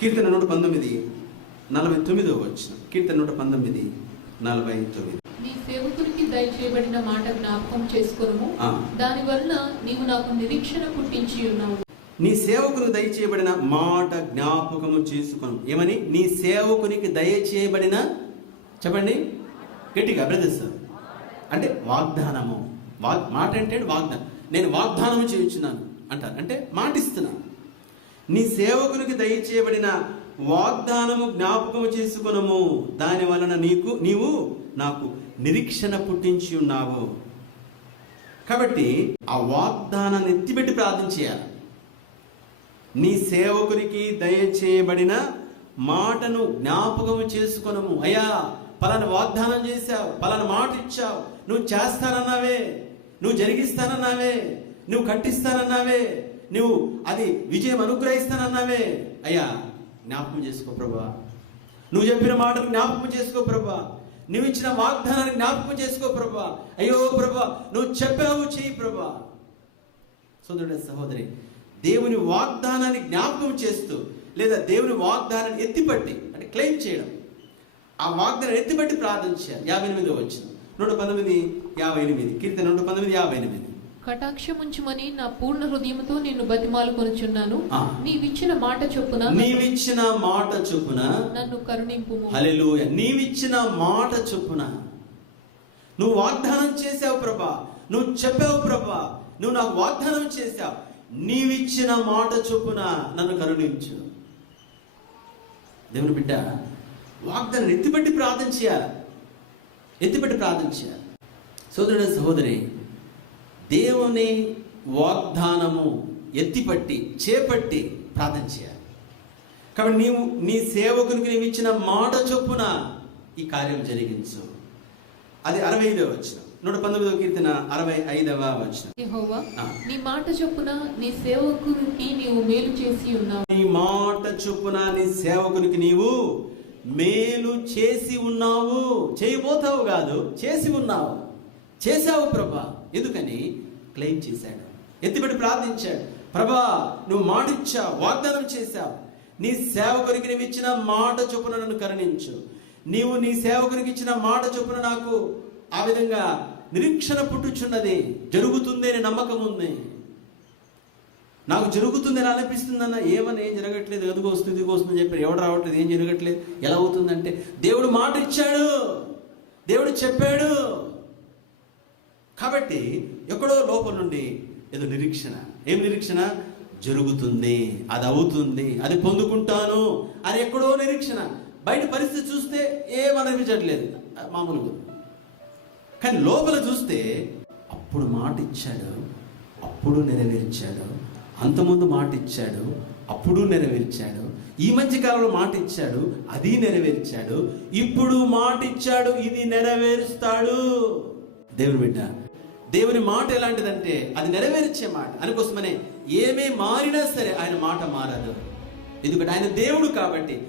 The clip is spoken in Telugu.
కీర్తన నూట పంతొమ్మిది నలభై తొమ్మిదో వచ్చిన కీర్తన నూట పంతొమ్మిది నలభై తొమ్మిది. నీ సేవకునికి దయచేయబడిన మాట జ్ఞాపకం చేసుకొనుము. ఆ. దాని వలన నీవు నాకు నిరీక్షణ పుట్టించి ఉన్నావు. నీ సేవకుని దయచేయబడిన మాట జ్ఞాపకము చేసుకును. ఏమని? నీ సేవకునికి దయచేయబడిన చెప్పండి. గట్టిగా బ్రదర్స్. అంటే వాగ్దానము. వాగ్ మాట అంటే వాగ్దానం నేను వాగ్దానం చేయించున్నాను అంటారు. అంటే మాటిస్తున్నాను. నీ సేవకునికి దయచేయబడిన వాగ్దానము జ్ఞాపకము చేసుకునము. దాని వలన నీకు నీవు నాకు నిరీక్షణ పుట్టించి ఉన్నావు. కాబట్టి ఆ వాగ్దానాన్ని ఎత్తిపెట్టి ప్రార్థన చేయాలి. నీ సేవకునికి దయచేయబడిన మాటను జ్ఞాపకము చేసుకునము. అయ్యా పలానా వాగ్దానం చేశావు పలానా మాట ఇచ్చావు నువ్వు చేస్తానన్నావే నువ్వు జరిగిస్తానన్నావే నువ్వు కట్టిస్తానన్నావే నువ్వు అది విజయం అనుగ్రహిస్తానన్నావే. అయ్యా జ్ఞాపకం చేసుకో ప్రభా. నువ్వు చెప్పిన మాటను జ్ఞాపకం చేసుకో ప్రభా. నువ్వు ఇచ్చిన వాగ్దానాన్ని జ్ఞాపకం చేసుకో ప్రభా. అయ్యో ప్రభా నువ్వు చెప్పావు చెయ్యి ప్రభా. సోదరుడ సహోదరి దేవుని వాగ్దానాన్ని జ్ఞాపకం చేస్తూ లేదా దేవుని వాగ్దానాన్ని ఎత్తిపట్టి అంటే క్లెయిమ్ చేయడం. ఆ వాగ్దానం ఎత్తిపట్టి ప్రార్థన చేయాలి. యాభై ఎనిమిది వచ్చింది నూట పంతొమ్మిది యాభై ఎనిమిది. కీర్తన నూట పంతొమ్మిది యాభై ఎనిమిది. కటాక్షముంచుమని నా పూర్ణ హృదయంతో నిన్ను బతిమాలు కొనుచున్నాను. నీవిచ్చిన మాట చొప్పున నీవిచ్చిన మాట చొప్పున నన్ను కరుణింపు హల్లెలూయా. నీవిచ్చిన మాట చొప్పున నువ్వు వాగ్దానం చేసావు ప్రభా. నువ్వు చెప్పావు ప్రభా. నువ్వు నాకు వాగ్దానం చేశావు. నీవిచ్చిన మాట చొప్పున నన్ను కరుణించు. దేవుని బిడ్డ వాగ్దానం ఎత్తిపెట్టి ప్రార్థన చేయాలి. ఎత్తిపెట్టి ప్రార్థన చేయాలి. సోదరుడు సహోదరి దేవుని వాగ్దానము ఎత్తిపట్టి చేపట్టి ప్రార్థన చేయాలి. కాబట్టి నీవు నీ సేవకునికి నీవు ఇచ్చిన మాట చొప్పున ఈ కార్యం జరిగించు. అది అరవై ఐదవ వచ్చిన నూట పంతొమ్మిదవ కీర్తన అరవై ఐదవ వచ్చిన. నీ మాట చొప్పున నీ సేవకునికి నీవు మేలు చేసి ఉన్నావు. నీ మాట చొప్పున నీ సేవకునికి నీవు మేలు చేసి ఉన్నావు. చేయబోతావు కాదు చేసి ఉన్నావు. చేశావు ప్రభా. ఎందుకని? క్లెయిమ్ చేశాడు. ఎత్తిపెట్టి ప్రార్థించాడు. ప్రభా నువ్వు మాటిచ్చా వాగ్దానం చేశావు. నీ సేవకునికి నువ్వు ఇచ్చిన మాట చొప్పున నన్ను కరుణించు. నీవు నీ సేవకునికి ఇచ్చిన మాట చొప్పున నాకు ఆ విధంగా నిరీక్షణ పుట్టుచున్నది. జరుగుతుంది అనే నమ్మకం ఉంది. నాకు జరుగుతుంది ఎలా అనిపిస్తుంది అన్న ఏమని ఏం జరగట్లేదు. ఎదుగు వస్తుంది ఇదిగో వస్తుంది చెప్పారు ఎవడు రావట్లేదు ఏం జరగట్లేదు. ఎలా అవుతుందంటే దేవుడు మాట ఇచ్చాడు దేవుడు చెప్పాడు. కాబట్టి ఎక్కడో లోపల నుండి ఏదో నిరీక్షణ. ఏం నిరీక్షణ? జరుగుతుంది అది అవుతుంది అది పొందుకుంటాను అది ఎక్కడో నిరీక్షణ. బయట పరిస్థితి చూస్తే ఏమనిపించట్లేదు మామూలుగా. కానీ లోపల చూస్తే అప్పుడు మాట ఇచ్చాడు అప్పుడు నెరవేర్చాడు అంతకుముందు మాట ఇచ్చాడు అప్పుడు నెరవేర్చాడు ఈ మధ్య కాలంలో మాట ఇచ్చాడు అది నెరవేర్చాడు ఇప్పుడు మాట ఇచ్చాడు ఇది నెరవేరుస్తాడు. దేవుని బిడ్డ దేవుని మాట ఎలాంటిదంటే అది నెరవేర్చే మాట. అందుకోసమనే ఏమే మారినా సరే ఆయన మాట మారదు. ఎందుకంటే ఆయన దేవుడు కాబట్టి.